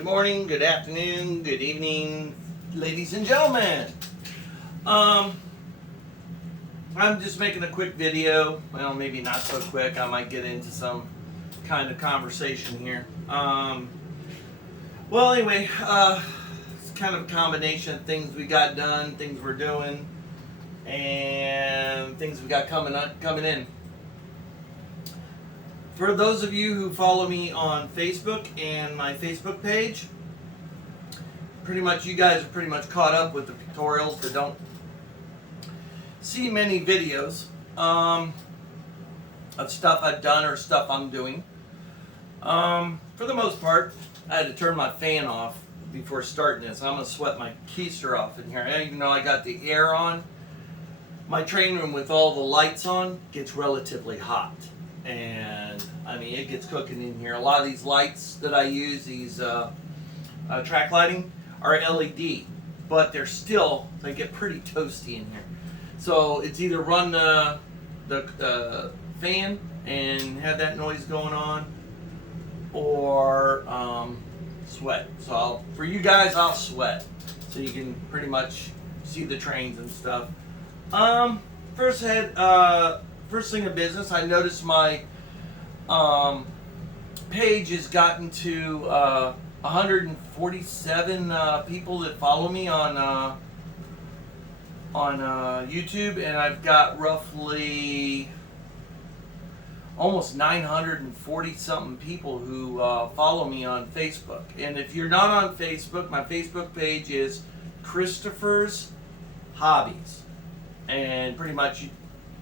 Good morning, good afternoon, good evening, ladies and gentlemen. I'm just making a quick video. Well, maybe not so quick. I might get into some kind of conversation here. Well, anyway, it's kind of a combination of things we got done, things we're doing, and things we got coming in. For those of you who follow me on Facebook and my Facebook page, pretty much you guys are pretty much caught up with the tutorials that don't see many videos of stuff I've done or stuff I'm doing. For the most part, I had to turn my fan off before starting this. I'm going to sweat my keister off in here. Even though I got the air on, my train room with all the lights on gets relatively hot. And I mean, it gets cooking in here. A lot of these lights that I use, these track lighting, are LED, but they get pretty toasty in here. So it's either run the fan and have that noise going on, or sweat. So for you guys, I'll sweat, so you can pretty much see the trains and stuff. First thing of business, I noticed my page has gotten to 147 people that follow me on YouTube, and I've got roughly almost 940 something people who follow me on Facebook. And if you're not on Facebook, my Facebook page is Christopher's Hobbies, and pretty much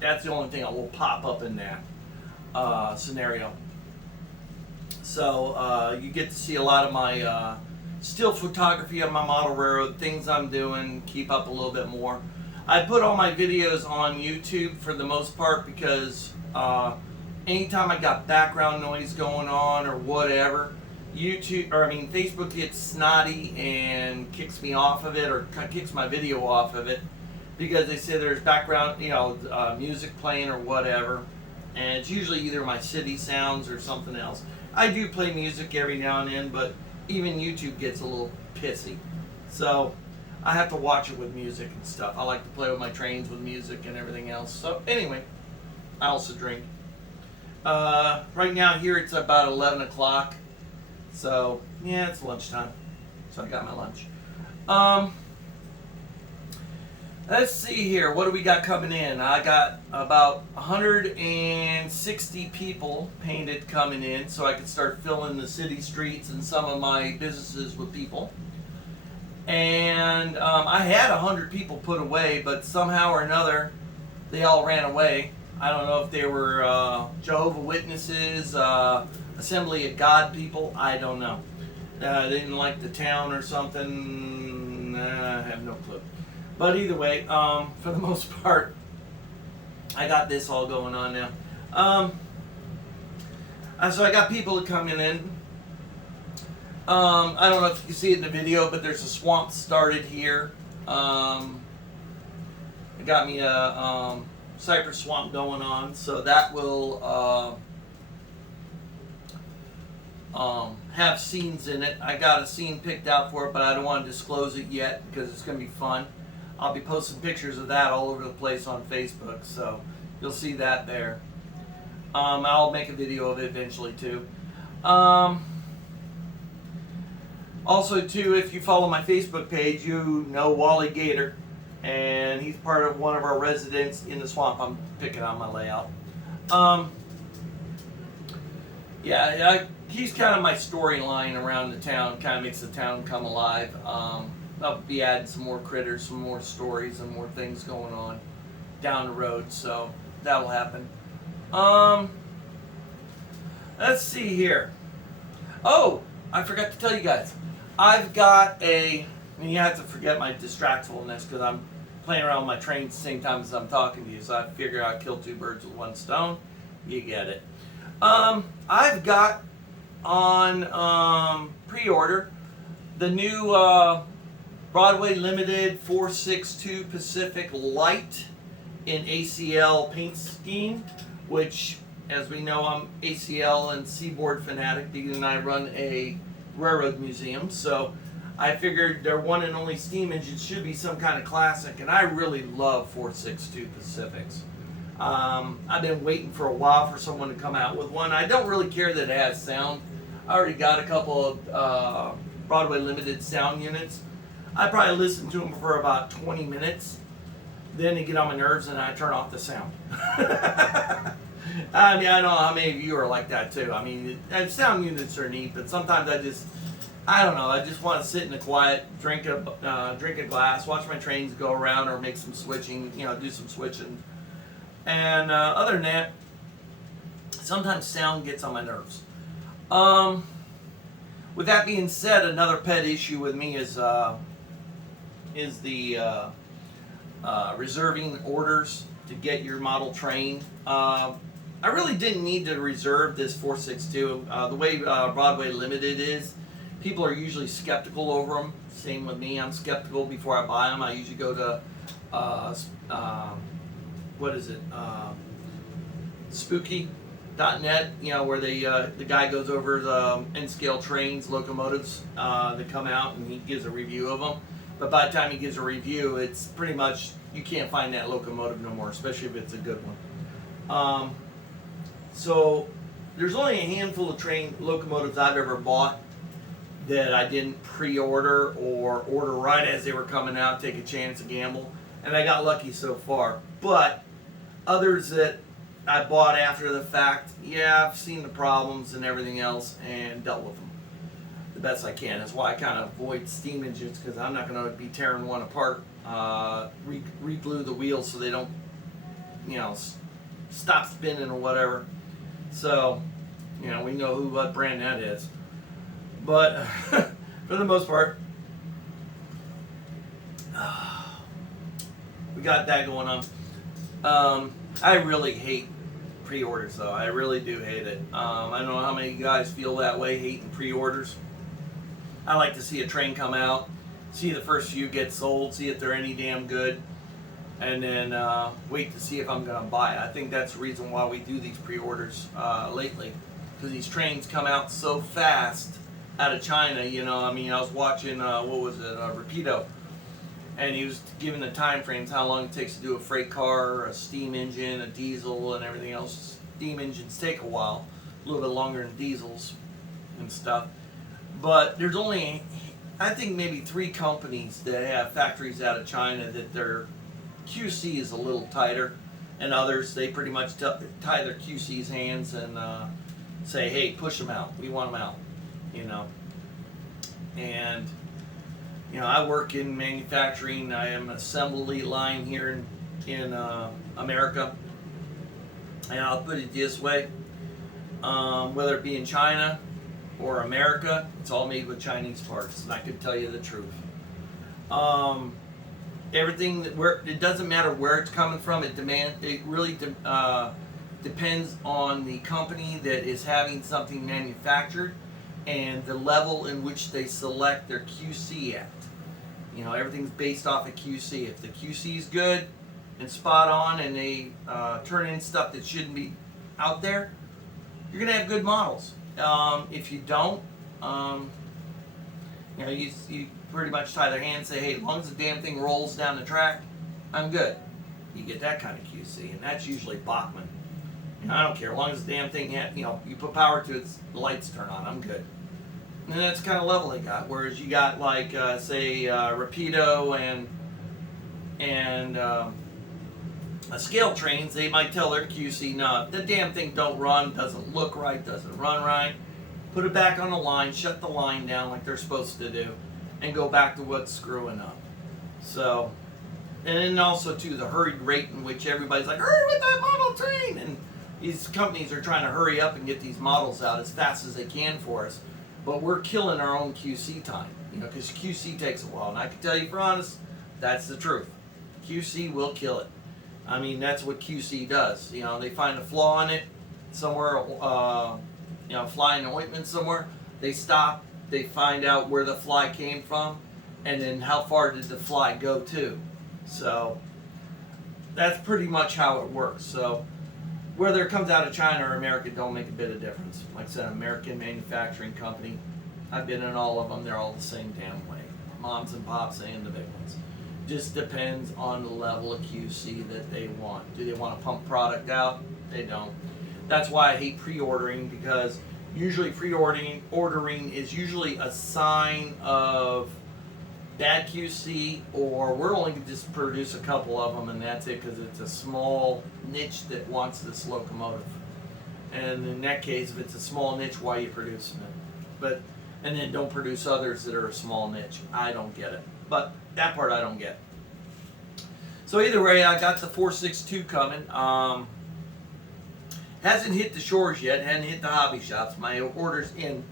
that's the only thing that will pop up in that scenario. So you get to see a lot of my still photography of my model railroad, things I'm doing, keep up a little bit more. I put all my videos on YouTube for the most part because anytime I got background noise going on or whatever, Facebook gets snotty and kicks me off of it, or kicks my video off of it, because they say there's background, music playing or whatever, and it's usually either my city sounds or something else. I do play music every now and then, but even YouTube gets a little pissy, so I have to watch it with music and stuff. I like to play with my trains with music and everything else. So anyway, I also drink. Right now here it's about 11 o'clock, so yeah, it's lunchtime, so I got my lunch. Let's see here. What do we got coming in? I got about 160 people painted coming in, so I can start filling the city streets and some of my businesses with people. And I had 100 people put away, but somehow or another, they all ran away. I don't know if they were Jehovah's Witnesses, Assembly of God people. I don't know. They didn't like the town or something. I have no clue. But either way, for the most part, I got this all going on now. So I got people coming in. I don't know if you can see it in the video, but there's a swamp started here. It got me a cypress swamp going on, so that will have scenes in it. I got a scene picked out for it, but I don't want to disclose it yet because it's going to be fun. I'll be posting pictures of that all over the place on Facebook, so you'll see that there. I'll make a video of it eventually too. Also too, if you follow my Facebook page, you know Wally Gator, and he's part of one of our residents in the swamp I'm picking on my layout. He's kind of my storyline around the town, kind of makes the town come alive. I'll be adding some more critters, some more stories, and more things going on down the road, so that'll happen. Let's see here. Oh, I forgot to tell you guys. I've got you have to forget my distractfulness because I'm playing around with my train at the same time as I'm talking to you, so I figure I'd kill two birds with one stone. You get it. I've got on pre-order the new Broadway Limited 462 Pacific Light in ACL paint scheme, which, as we know, I'm ACL and Seaboard fanatic, because I run a railroad museums, so I figured their one and only steam engine should be some kind of classic, and I really love 462 Pacifics. I've been waiting for a while for someone to come out with one. I don't really care that it has sound. I already got a couple of Broadway Limited sound units. I probably listen to them for about 20 minutes. Then they get on my nerves and I turn off the sound. I mean, I know how many of you are like that too. I mean, and sound units are neat, but sometimes I don't know, I just want to sit in the quiet, drink a glass, watch my trains go around, or make some switching, do some switching. And other than that, sometimes sound gets on my nerves. With that being said, another pet issue with me is the reserving orders to get your model train. I really didn't need to reserve this 462. The way Broadway Limited is, people are usually skeptical over them. Same with me. I'm skeptical before I buy them. I usually go to spooky.net, where the guy goes over the N-scale trains, locomotives that come out, and he gives a review of them. But by the time he gives a review, it's pretty much, you can't find that locomotive no more, especially if it's a good one. So there's only a handful of train locomotives I've ever bought that I didn't pre-order or order right as they were coming out, take a chance, a gamble, and I got lucky so far. But others that I bought after the fact, I've seen the problems and everything else and dealt with them the best I can. That's why I kind of avoid steam engines, because I'm not going to be tearing one apart, re-glue the wheels so they don't, stop spinning or whatever. So, we know what brand that is. But for the most part, we got that going on. I really hate pre-orders, though. I really do hate it. I don't know how many guys feel that way, hating pre-orders. I like to see a train come out, see the first few get sold, see if they're any damn good, and then wait to see if I'm going to buy it. I think that's the reason why we do these pre-orders lately, because these trains come out so fast out of China. I was watching, Rapido, and he was giving the time frames, how long it takes to do a freight car, a steam engine, a diesel, and everything else. Steam engines take a while, a little bit longer than diesels and stuff. But there's only, I think, maybe 3 companies that have factories out of China that their QC is a little tighter, and others, they pretty much tie their QC's hands and say, hey, push them out. We want them out, And, I work in manufacturing. I am an assembly line here in America. And I'll put it this way, whether it be in China or America, it's all made with Chinese parts, and I can tell you the truth. Everything it doesn't matter where it's coming from. It really depends on the company that is having something manufactured and the level in which they select their QC at. Everything's based off of QC. If the QC is good and spot on, and they turn in stuff that shouldn't be out there, you're gonna have good models. If you don't, you pretty much tie their hands and say, hey, as long as the damn thing rolls down the track, I'm good. You get that kind of QC, and that's usually Bachmann. I don't care, as long as the damn thing, you put power to it, the lights turn on, I'm good. And that's the kind of level they got. Whereas you got like, Rapido and scale trains, they might tell their QC, no, if the damn thing don't run, doesn't look right, doesn't run right, put it back on the line, shut the line down like they're supposed to do, and go back to what's screwing up. So, and then also too, the hurried rate in which everybody's like, hurry with that model train, and these companies are trying to hurry up and get these models out as fast as they can for us, but we're killing our own QC time, because QC takes a while, and I can tell you for honest, that's the truth. QC will kill it. I mean, that's what QC does. They find a flaw in it somewhere, fly in the ointment somewhere. They stop, they find out where the fly came from, and then how far did the fly go to. So that's pretty much how it works. So whether it comes out of China or America don't make a bit of difference. Like I said, American manufacturing company. I've been in all of them. They're all the same damn way. Moms and pops and the big ones. Just depends on the level of QC that they want. Do they want to pump product out? They don't. That's why I hate pre-ordering, because usually pre-ordering is usually a sign of bad QC, or we're only going to just produce a couple of them and that's it, because it's a small niche that wants this locomotive. And in that case, if it's a small niche, why are you producing it? And then don't produce others that are a small niche. I don't get it. But that part I don't get. So either way, I got the 462 coming. Hasn't hit the shores yet. Hasn't hit the hobby shops. My order's in.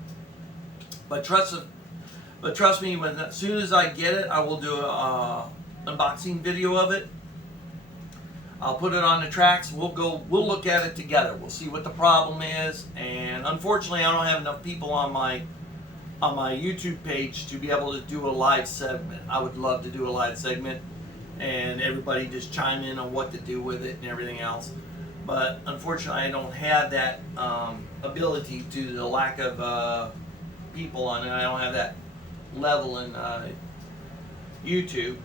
But trust me, as soon as I get it, I will do a unboxing video of it. I'll put it on the tracks. We'll look at it together. We'll see what the problem is. And unfortunately, I don't have enough people on my YouTube page to be able to do a live segment. I would love to do a live segment and everybody just chime in on what to do with it and everything else. But unfortunately, I don't have that ability due to the lack of people on it. I don't have that level in YouTube.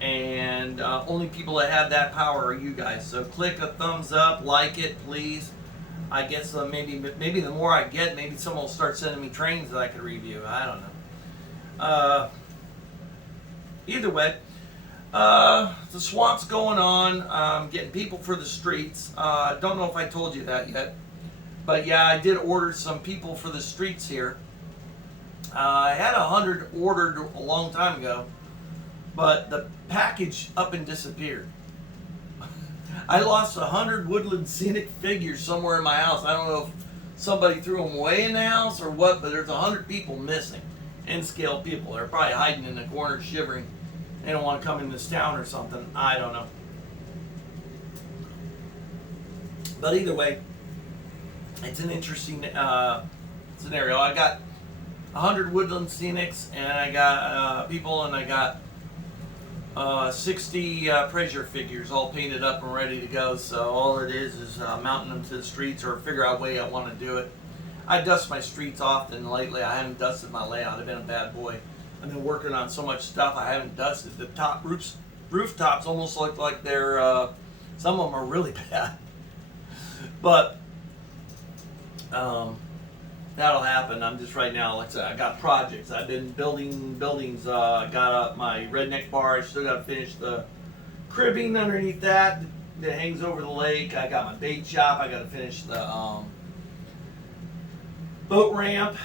And only people that have that power are you guys. So click a thumbs up, like it, please. I guess maybe the more I get, maybe someone will start sending me trains that I could review. I don't know. Either way, the swamp's going on. Getting people for the streets. Don't know if I told you that yet, but yeah, I did order some people for the streets here. I had 100 ordered a long time ago, but the package up and disappeared. I lost 100 woodland scenic figures somewhere in my house. I don't know if somebody threw them away in the house or what, but there's 100 people missing. N-scale people. They're probably hiding in the corner shivering. They don't want to come in this town or something. I don't know. But either way, it's an interesting scenario. I got 100 woodland scenics, and I got people, and I got 60 pressure figures all painted up and ready to go. So all it is mounting them to the streets, or figure out a way I want to do it. I dust my streets often lately. I haven't dusted my layout. I've been a bad boy. I've been working on so much stuff I haven't dusted. The top rooftops almost look like they're some of them are really bad. But that'll happen. I'm just right now, like I said, I got projects. I've been building buildings. I got up my redneck bar. I still got to finish the cribbing underneath that hangs over the lake. I got my bait shop. I got to finish the boat ramp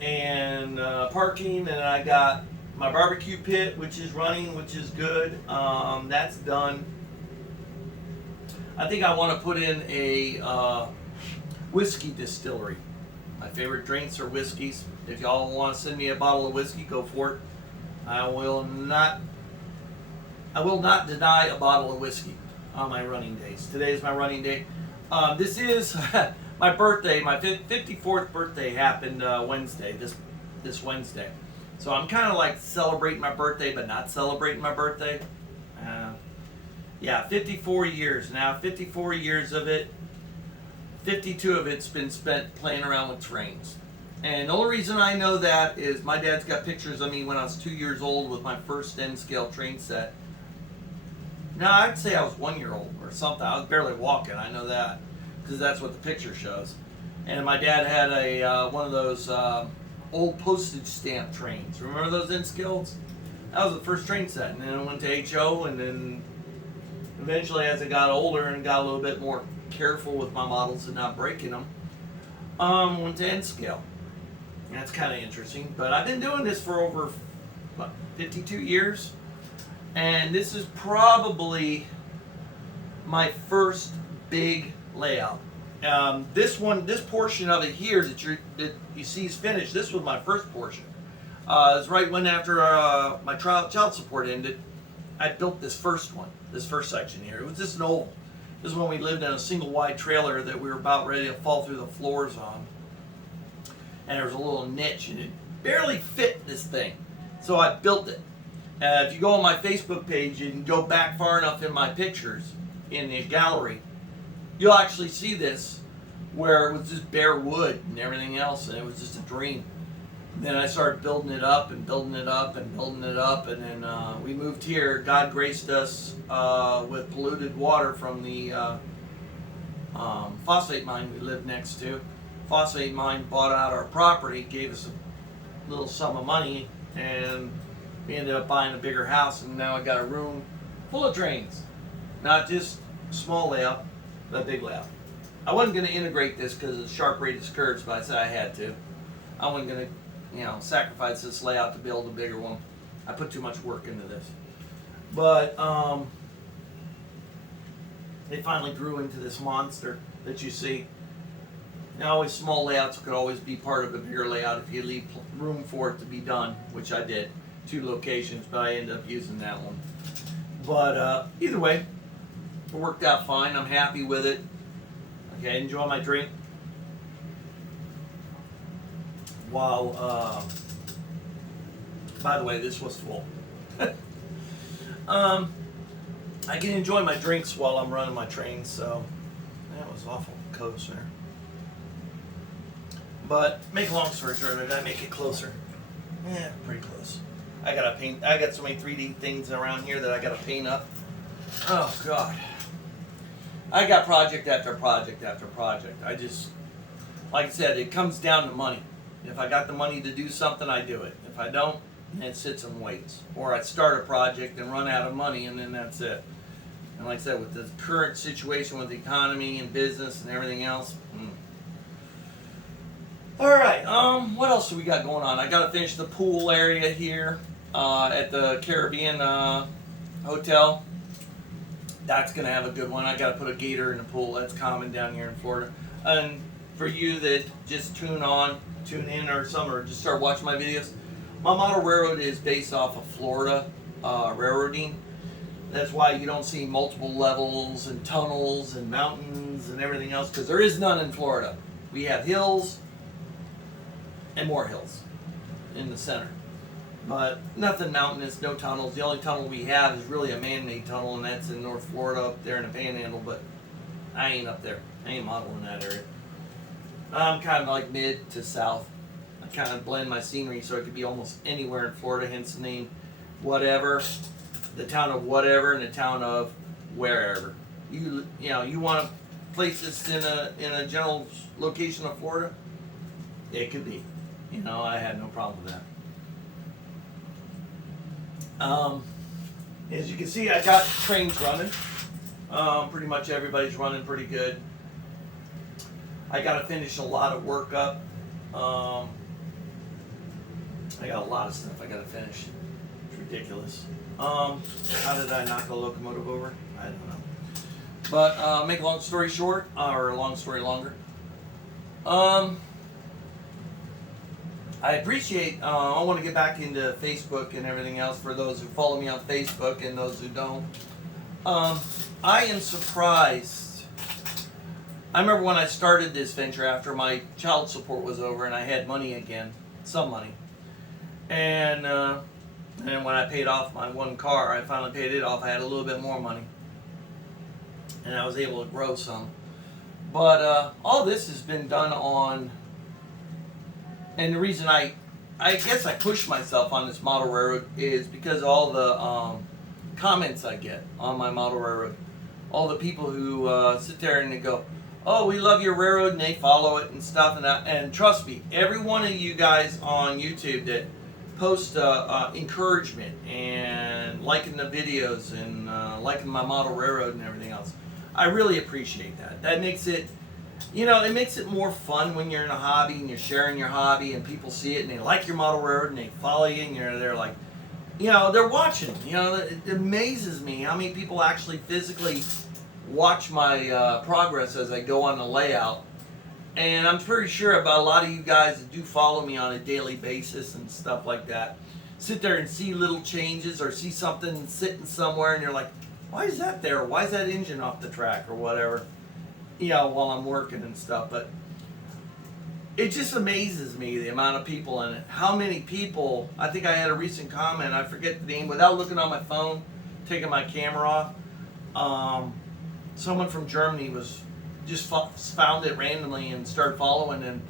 and parking. And I got my barbecue pit, which is running, which is good. That's done. I think I want to put in a whiskey distillery. My favorite drinks are whiskeys. If y'all want to send me a bottle of whiskey, go for it. I will not deny a bottle of whiskey on my running days. Today is my running day. This is my birthday. My 54th birthday happened Wednesday. This Wednesday. So I'm kind of like celebrating my birthday, but not celebrating my birthday. Yeah, 54 years now. 54 years of it. 52 of it's been spent playing around with trains. And the only reason I know that is my dad's got pictures of me when I was 2 years old with my first N-scale train set. No, I'd say I was 1 year old or something. I was barely walking, I know that, because that's what the picture shows. And my dad had a one of those old postage stamp trains. Remember those N-scales? That was the first train set. And then I went to HO, and then eventually as I got older and got a little bit more careful with my models and not breaking them, went to N-scale. That's kind of interesting. But I've been doing this for over 52 years, and this is probably my first big layout. This portion of it here that you see is finished. This was my first portion. It was right when after my child support ended, I built this first section here. It was just an oval. This is when we lived in a single wide trailer that we were about ready to fall through the floors on. And there was a little niche, and it barely fit this thing. So I built it. If you go on my Facebook page and go back far enough in my pictures in the gallery, you'll actually see this where it was just bare wood and everything else, and it was just a dream. Then I started building it up and building it up and building it up, and then we moved here. God graced us with polluted water from the phosphate mine we lived next to. Phosphate mine bought out our property, gave us a little sum of money, and we ended up buying a bigger house, and now I got a room full of trains. Not just small layout, but big layout. I wasn't going to integrate this because of sharp radius curves, but I said I had to. I wasn't going to, sacrifice this layout to build a bigger one. I put too much work into this. But it finally grew into this monster that you see. Now, always small layouts could always be part of a bigger layout if you leave room for it to be done, which I did. 2 locations, but I ended up using that one. But either way, it worked out fine. I'm happy with it. Okay, enjoy my drink. While, by the way, this was full. I can enjoy my drinks while I'm running my trains, so that was awful close there. But make a long story short, I gotta make it closer. Yeah, pretty close. I gotta paint. I got so many 3D things around here that I gotta paint up. Oh God. I got project after project after project. I just, like I said, it comes down to money. If I got the money to do something, I do it. If I don't, it sits and waits. Or I start a project and run out of money, and then that's it. And like I said, with the current situation with the economy and business and everything else. All right. What else do we got going on? I got to finish the pool area here at the Caribbean Hotel. That's gonna have a good one. I got to put a gator in the pool. That's common down here in Florida. And for you that just tune in or just start watching my videos, my model railroad is based off of Florida railroading. That's why you don't see multiple levels and tunnels and mountains and everything else, because there is none in Florida. We have hills and more hills in the center, but nothing mountainous, no tunnels. The only tunnel we have is really a man-made tunnel, and that's in North Florida up there in the Panhandle, but I ain't up there. I ain't modeling that area. I'm kind of like mid to south. I kind of blend my scenery so it could be almost anywhere in Florida, hence the name whatever, the town of whatever, and the town of wherever. You want to place this in a general location of Florida, it could be. I had no problem with that. As you can see, I got trains running. Pretty much everybody's running pretty good. I got to finish a lot of work up. I got a lot of stuff I got to finish. It's ridiculous. How did I knock the locomotive over? I don't know. But make a long story short, or a long story longer. I appreciate, I want to get back into Facebook and everything else for those who follow me on Facebook and those who don't. I am surprised. I remember when I started this venture after my child support was over and I had money again, some money. And when I paid off my one car, I finally paid it off, I had a little bit more money. And I was able to grow some. But all this has been done on, and the reason I guess I pushed myself on this model railroad is because of all the comments I get on my model railroad. All the people who sit there and they go, oh, we love your railroad, and they follow it and stuff. And trust me, every one of you guys on YouTube that post encouragement and liking the videos and liking my model railroad and everything else, I really appreciate that. That makes it, it makes it more fun when you're in a hobby and you're sharing your hobby and people see it and they like your model railroad and they follow you and they're like, they're watching. It amazes me how many people actually physically watch my progress as I go on the layout. And I'm pretty sure about a lot of you guys that do follow me on a daily basis and stuff like that sit there and see little changes or see something sitting somewhere and you're like, why is that there? Why is that engine off the track or whatever? While I'm working and stuff. But it just amazes me the amount of people in it. How many people, I think I had a recent comment, I forget the name, without looking on my phone, taking my camera off. Someone from Germany was just found it randomly and started following, and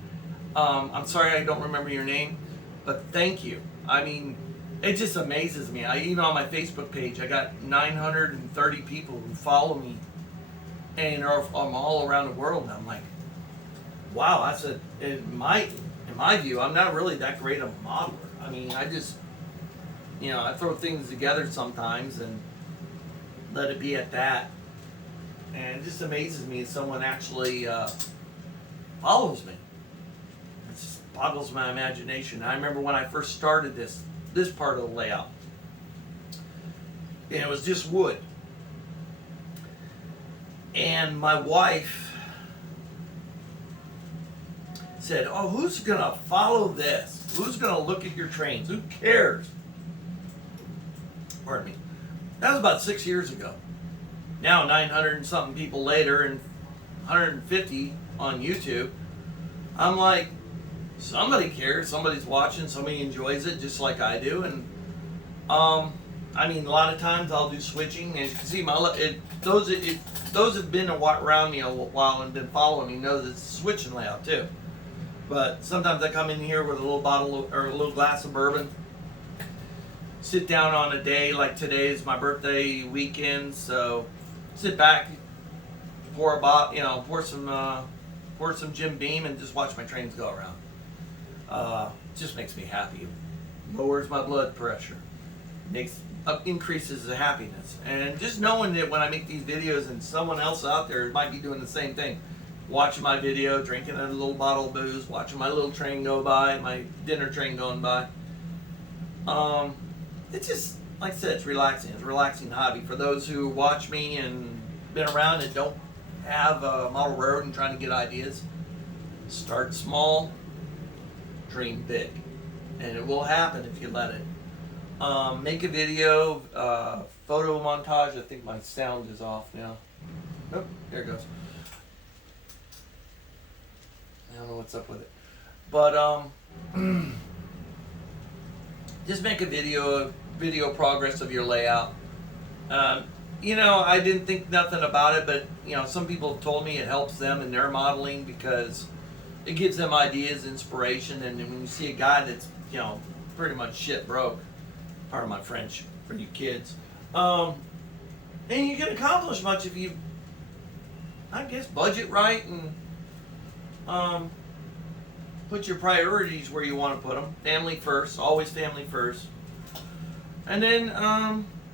I'm sorry I don't remember your name, But thank you. I mean, it just amazes me. Even on my Facebook page, I got 930 people who follow me and are from all around the world. And I'm like, wow, I said, in my view, I'm not really that great of a modeler. I mean, I just, I throw things together sometimes and let it be at that. And it just amazes me if someone actually follows me. It just boggles my imagination. I remember when I first started this part of the layout, and it was just wood. And my wife said, "Oh, who's gonna follow this? Who's gonna look at your trains? Who cares?" Pardon me. That was about 6 years ago. Now 900 and something people later and 150 on YouTube. I'm like, somebody cares, somebody's watching, somebody enjoys it just like I do. And I mean, a lot of times I'll do switching, and you can see those have been around me a while and been following me know that it's switching layout too. But sometimes I come in here with a little bottle or a little glass of bourbon, sit down on a day like today is my birthday weekend, so sit back, pour some Jim Beam and just watch my trains go around. Just makes me happy. Lowers my blood pressure. Increases the happiness. And just knowing that when I make these videos and someone else out there might be doing the same thing, watching my video, drinking a little bottle of booze, watching my little train go by, my dinner train going by. It's just, like I said, it's relaxing. It's a relaxing hobby for those who watch me and been around and don't have a model road and trying to get ideas. Start small, dream big, and it will happen if you let it. Make a video, photo montage. I think my sound is off now. Nope, there it goes. I don't know what's up with it, but just make a video progress of your layout. I didn't think nothing about it, but some people have told me it helps them in their modeling because it gives them ideas, inspiration, and when you see a guy that's pretty much shit broke, pardon my French for you kids, and you can accomplish much if you, I guess, budget right and put your priorities where you want to put them. Family first, always family first, and then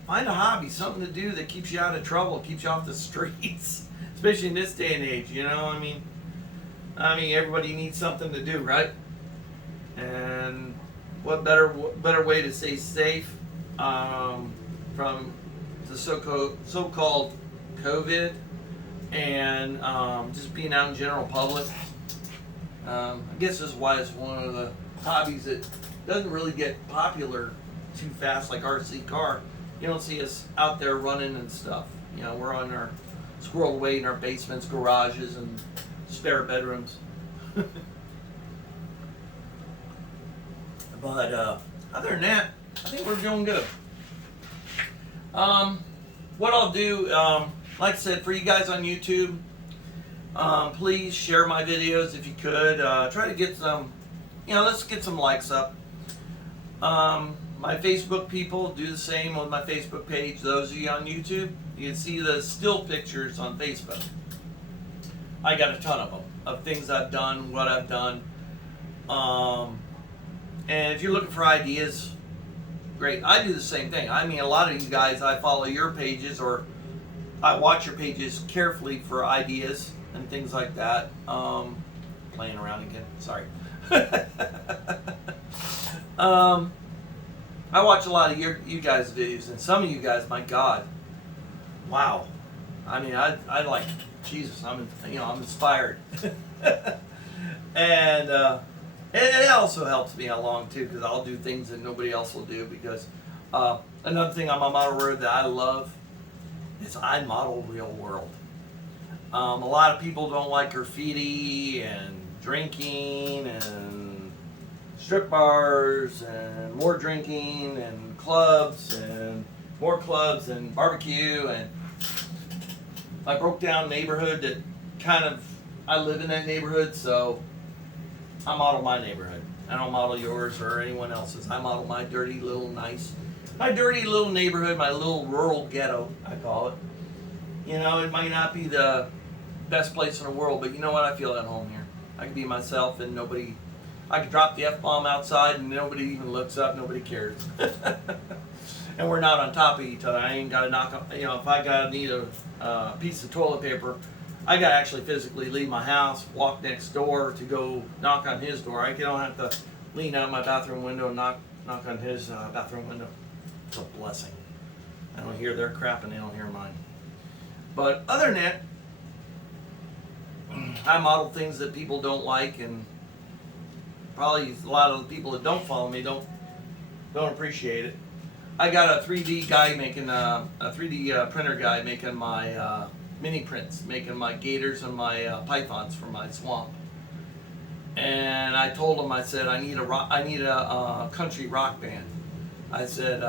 find a hobby, something to do that keeps you out of trouble, keeps you off the streets, especially in this day and age. I mean, everybody needs something to do, right? And what better way to stay safe from the so-called COVID and just being out in general public. I guess this is why it's one of the hobbies that doesn't really get popular too fast, like RC car. You don't see us out there running and stuff. We're on our squirreled away in our basements, garages, and spare bedrooms. But other than that, I think we're doing good. What I'll do, like I said, for you guys on YouTube, please share my videos if you could. Try to get some, let's get some likes up. My Facebook people do the same on my Facebook page. Those of you on YouTube, you can see the still pictures on Facebook. I got a ton of them, of things I've done, what I've done. And if you're looking for ideas, great. I do the same thing. I mean, a lot of you guys, I follow your pages or I watch your pages carefully for ideas and things like that. Playing around again, sorry. I watch a lot of you guys' videos, and some of you guys, my God, wow. I mean, I like, Jesus, I'm inspired. And it also helps me along too, because I'll do things that nobody else will do. Because another thing on my model road that I love is I model real world. A lot of people don't like graffiti and drinking and strip bars and more drinking and clubs and more clubs and barbecue, and I broke down neighborhood that I live in that neighborhood, so I model my neighborhood. I don't model yours or anyone else's. I model my dirty little my dirty little neighborhood, my little rural ghetto, I call it. You know, it might not be the best place in the world, but you know what? I feel at home here. I can be myself and nobody, I can drop the F-bomb outside and nobody even looks up, nobody cares. And we're not on top of each other. I ain't got to knock up, you know, if I got to need a piece of toilet paper, I got to actually physically leave my house, walk next door to go knock on his door. I don't have to lean out my bathroom window and knock on his bathroom window. It's a blessing. I don't hear their crap and they don't hear mine. But other than that, I model things that people don't like, and probably a lot of the people that don't follow me don't appreciate it. I got a 3D guy making a 3D printer guy making my mini prints, making my gators and my pythons for my swamp. And I told him, I said, I need a country rock band. I said,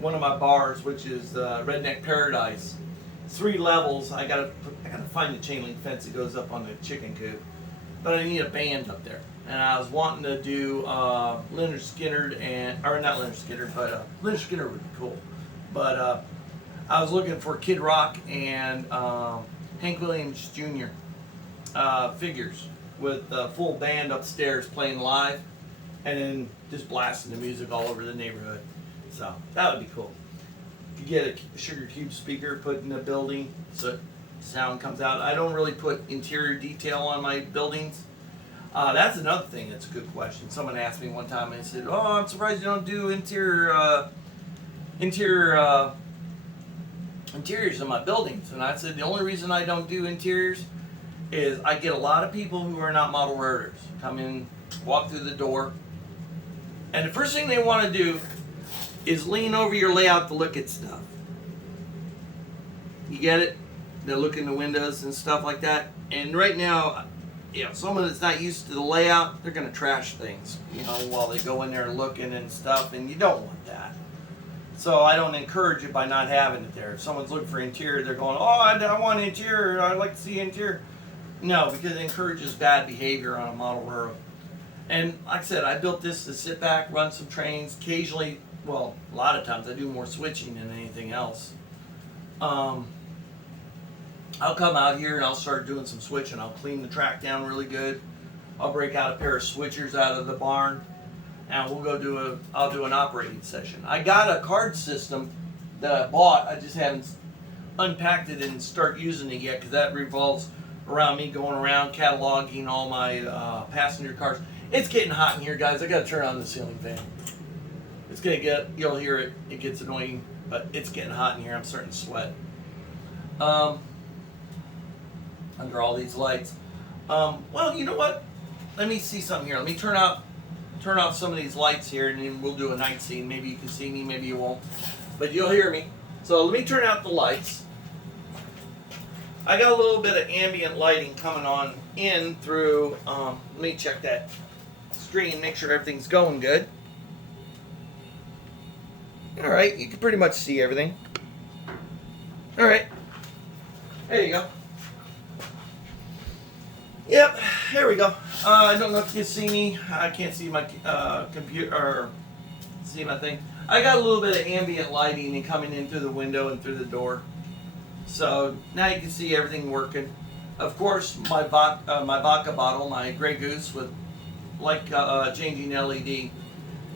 one of my bars, which is Redneck Paradise, 3 levels. I gotta find the chain link fence that goes up on the chicken coop, but I need a band up there. And I was wanting to do Leonard Skinner or not Leonard Skinner, but Leonard Skinner would be cool. But I was looking for Kid Rock and Hank Williams Jr. Figures with the full band upstairs playing live, and then just blasting the music all over the neighborhood. So that would be cool. You could get a Sugar Cube speaker put in the building so sound comes out. I don't really put interior detail on my buildings. That's another thing that's a good question. Someone asked me one time and said, "Oh, I'm surprised you don't do interiors in my buildings." And I said, the only reason I don't do interiors is I get a lot of people who are not model wearers come in, walk through the door, and the first thing they want to do is lean over your layout to look at stuff. You get it? They look in the windows and stuff like that. And right now, you know, someone that's not used to the layout, they're going to trash things, you know, while they go in there looking and stuff, and you don't want that. So I don't encourage it by not having it there. If someone's looking for interior, they're going, "Oh, I want interior, I'd like to see interior." No, because it encourages bad behavior on a model railroad. And like I said, I built this to sit back, run some trains, occasionally, well, a lot of times I do more switching than anything else. I'll come out here and I'll start doing some switching. I'll clean the track down really good. I'll break out a pair of switchers out of the barn, and I'll do an operating session. I got a card system that I bought. I just haven't unpacked it and start using it yet, because that revolves around me going around cataloging all my passenger cars. It's getting hot in here, guys. I got to turn on the ceiling fan. It's gonna you'll hear it. It gets annoying, but it's getting hot in here. I'm starting to sweat. Under all these lights. Well, you know what? Let me see something here. Let me turn off some of these lights here, and then we'll do a night scene. Maybe you can see me, maybe you won't, but you'll hear me. So let me turn out the lights. I got a little bit of ambient lighting coming on in through. Let me check that screen, make sure everything's going good. All right, you can pretty much see everything. All right, there you go. Yep, there we go. I don't know if you can see me. I can't see my computer or see my thing. I got a little bit of ambient lighting coming in through the window and through the door. So now you can see everything working. Of course, my vodka bottle, my Grey Goose with changing LED.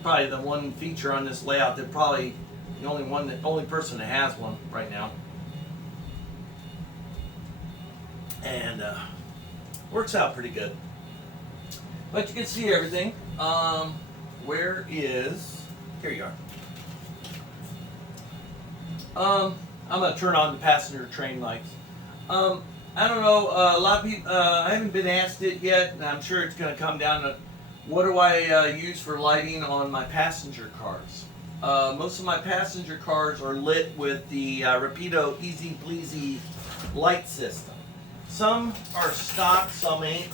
Probably the one feature on this layout that probably the only person that has one right now. And works out pretty good. But you can see everything. Here you are. I'm going to turn on the passenger train lights. I don't know, a lot of people, I haven't been asked it yet, and I'm sure it's going to come down to what do I use for lighting on my passenger cars. Most of my passenger cars are lit with the Rapido Easy Pleasy light system. Some are stock, some ain't.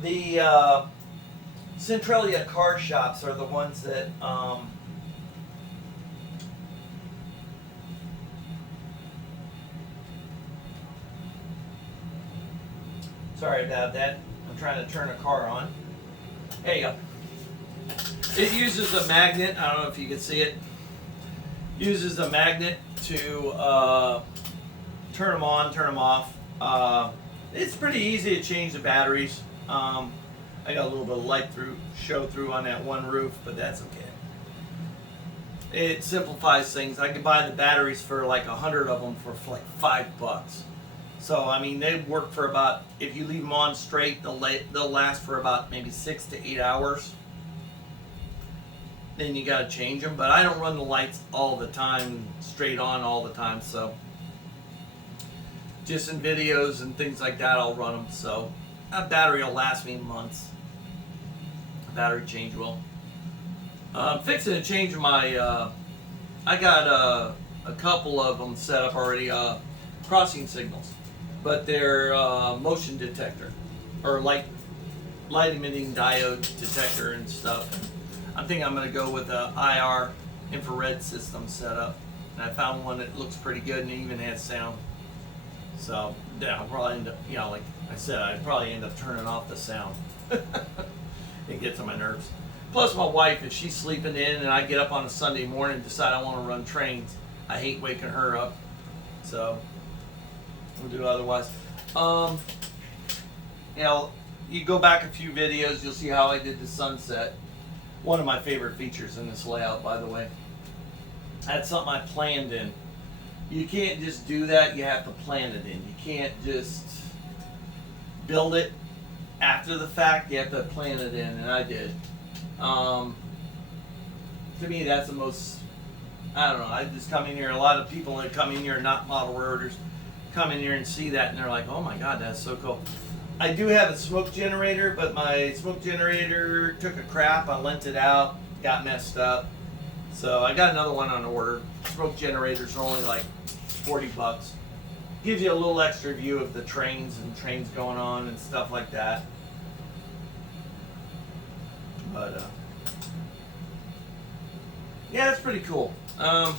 The Centralia car shops are the ones that sorry about that. I'm trying to turn a car on. There you go. It uses a magnet. I don't know if you can see it. Uses a magnet to turn them on, turn them off. It's pretty easy to change the batteries. I got a little bit of light show through on that one roof, but that's okay. It simplifies things. I could buy the batteries for like 100 of them for like $5. So I mean, they work for about, if you leave them on straight, they'll last for about maybe 6 to 8 hours. Then you gotta change them. But I don't run the lights all the time, straight on all the time. So just in videos and things like that, I'll run them. So that battery will last me months. Battery change will. I'm fixing to change my, I got a couple of them set up already, crossing signals, but they're motion detector or light emitting diode detector and stuff. I think I'm going to go with a IR infrared system setup, and I found one that looks pretty good and even has sound. So yeah, I'll probably end up, you know, like I said, I'd probably end up turning off the sound. It gets on my nerves. Plus my wife, if she's sleeping in and I get up on a Sunday morning and decide I want to run trains, I hate waking her up. So we'll do otherwise. You know, you go back a few videos, you'll see how I did the sunset. One of my favorite features in this layout, by the way. That's something I planned in. You can't just do that, you have to plan it in. You can't just build it after the fact, you have to plan it in, and I did. To me, that's the most, I don't know, I just come in here, a lot of people that come in here, not model roaders, come in here and see that, and they're like, oh my God, that's so cool. I do have a smoke generator, but my smoke generator took a crap, I lent it out, got messed up. So I got another one on order. Smoke generators are only like $40. Gives you a little extra view of the trains and trains going on and stuff like that. But yeah, it's pretty cool. I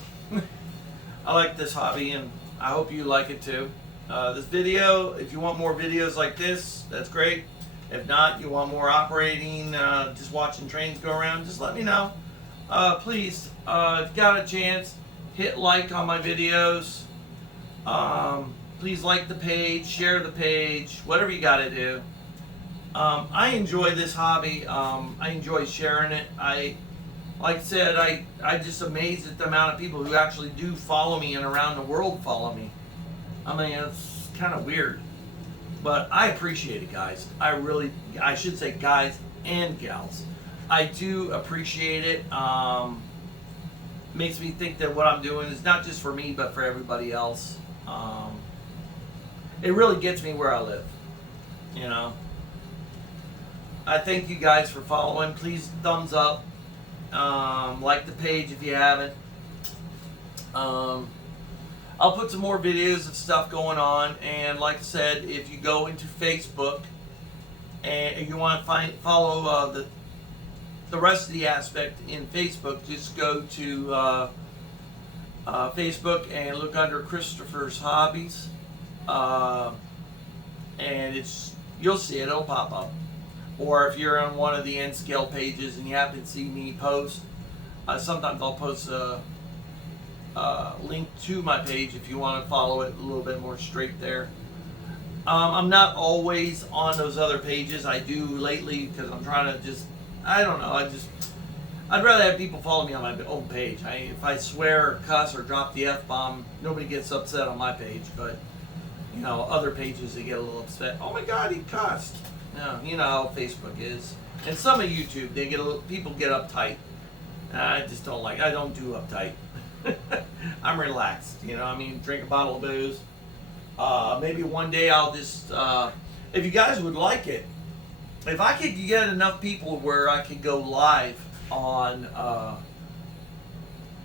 like this hobby, and I hope you like it too. This video, if you want more videos like this, that's great. If not, you want more operating, just watching trains go around, just let me know. Please, if you got a chance, hit like on my videos. Please like the page, share the page, whatever you got to do. I enjoy this hobby. I enjoy sharing it. Like I said, I just amazed at the amount of people who actually do follow me and around the world follow me. I mean, it's kind of weird, but I appreciate it, guys. I should say guys and gals. I do appreciate it. Makes me think that what I'm doing is not just for me, but for everybody else. It really gets me where I live, you know. I thank you guys for following. Please thumbs up. Like the page if you haven't. I'll put some more videos of stuff going on, and like I said, if you go into Facebook and if you want to follow the rest of the aspect in Facebook, just go to Facebook and look under Christopher's Hobbies, and you'll see it. It'll pop up. Or if you're on one of the N-Scale pages and you happen to see me post, sometimes I'll post a link to my page if you want to follow it a little bit more straight there. I'm not always on those other pages. I do lately because I'm trying to just, I don't know, I'd rather have people follow me on my own page. If I swear or cuss or drop the F-bomb, nobody gets upset on my page, but you know, other pages they get a little upset. Oh my God, he cussed. No, you know how Facebook is. And some of YouTube, people get uptight. I just don't like, I don't do uptight. I'm relaxed, you know, I mean, drink a bottle of booze. Maybe one day I'll just, if you guys would like it, if I could get enough people where I could go live on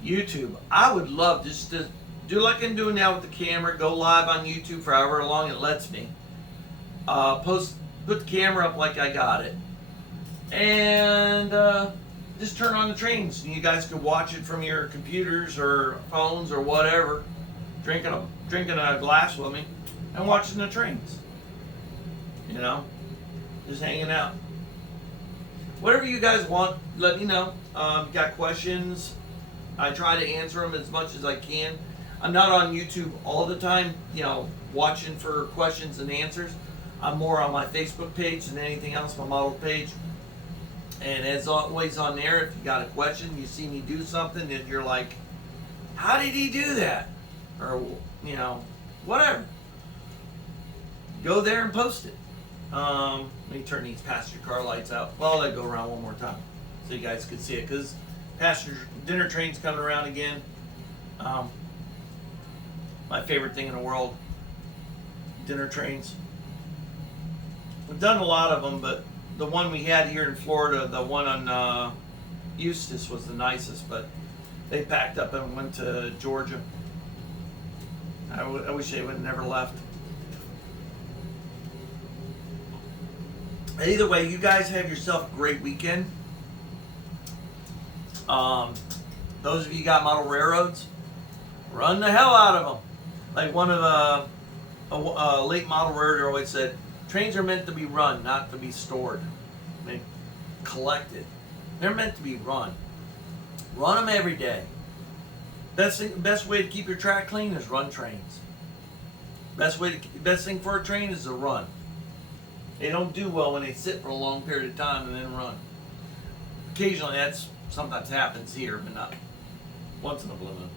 YouTube, I would love just to do like I'm doing now with the camera, go live on YouTube for however long it lets me. Put the camera up like I got it, and just turn on the trains. You guys could watch it from your computers or phones or whatever, drinking a glass with me and watching the trains. You know, Just hanging out. Whatever you guys want, let me know. Got questions? I try to answer them as much as I can. I'm not on YouTube all the time, watching for questions and answers. I'm more on my Facebook page than anything else, my model page. And as always on there, if you got a question, you see me do something that you're like, how did he do that? Or, whatever. Go there and post it. Let me turn these passenger car lights out. Well, let go around one more time so you guys can see it, because passenger dinner train's coming around again. My favorite thing in the world, dinner trains. We've done a lot of them, but the one we had here in Florida, the one on Eustis, was the nicest, but they packed up and went to Georgia. I wish they would have never left. Either way, you guys have yourself a great weekend. Those of you got model railroads, run the hell out of them. Like one of a late model railroader always said, trains are meant to be run, not to be stored. I mean, collected. They're meant to be run. Run them every day. Best way to keep your track clean is run trains. Best thing for a train is to run. They don't do well when they sit for a long period of time and then run. Occasionally, that's sometimes happens here, but not once in a blue moon.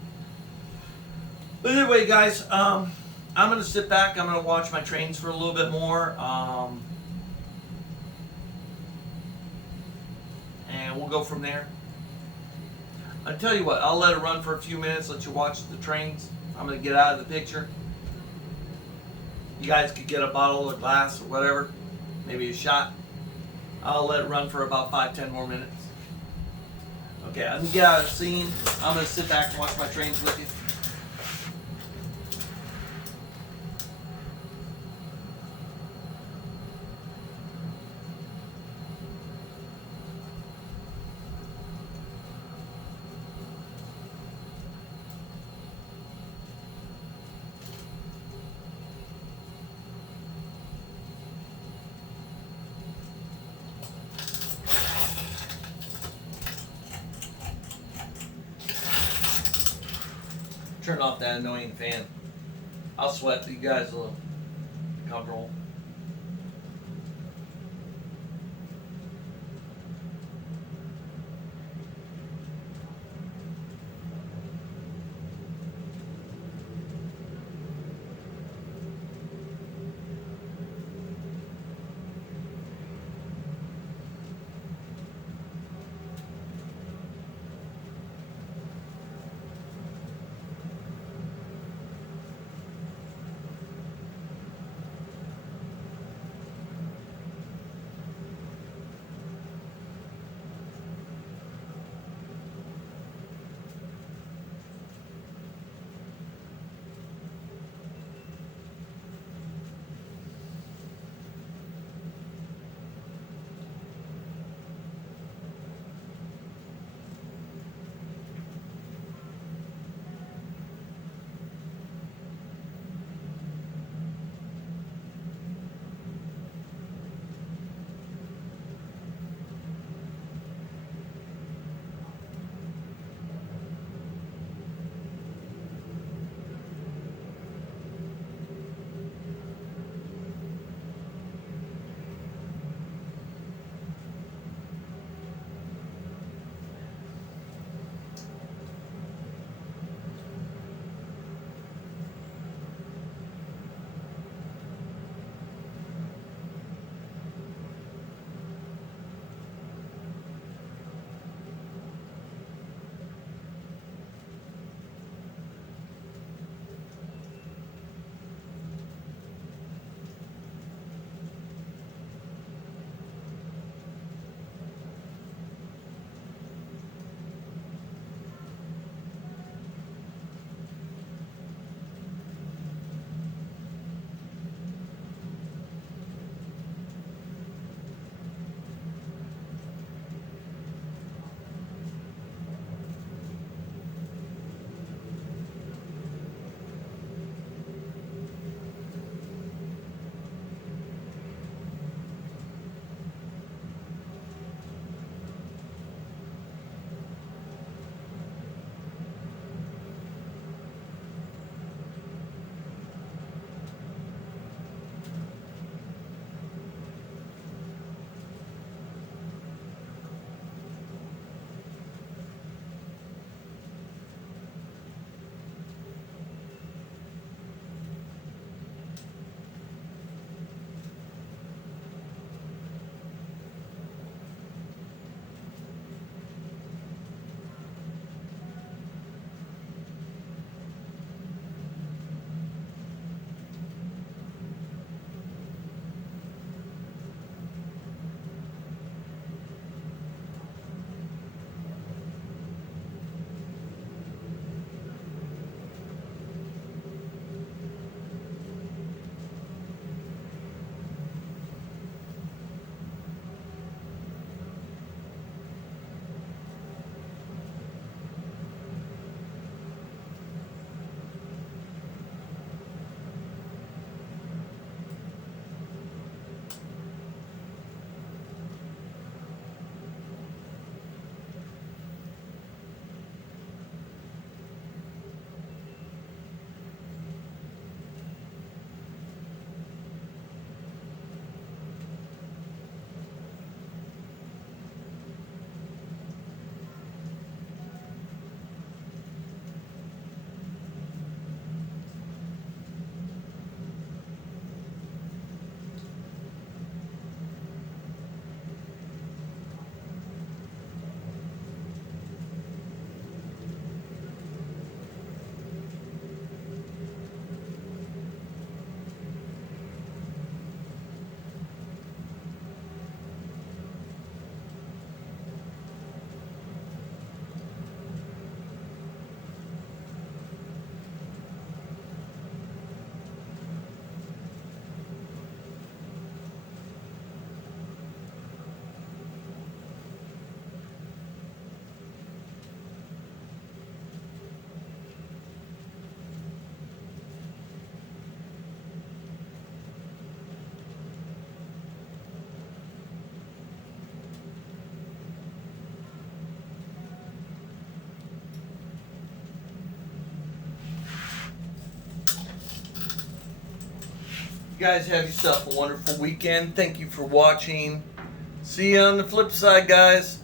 But anyway, guys, I'm going to sit back. I'm going to watch my trains for a little bit more. And we'll go from there. I tell you what, I'll let it run for a few minutes, let you watch the trains. I'm going to get out of the picture. You guys could get a bottle or glass or whatever, maybe a shot. I'll let it run for about 5-10 more minutes. Okay, I'm going to get out of the scene. I'm going to sit back and watch my trains with you. Turn off that annoying fan. I'll sweat, you guys will be comfortable. You guys have yourself a wonderful weekend. Thank you for watching. See you on the flip side, guys.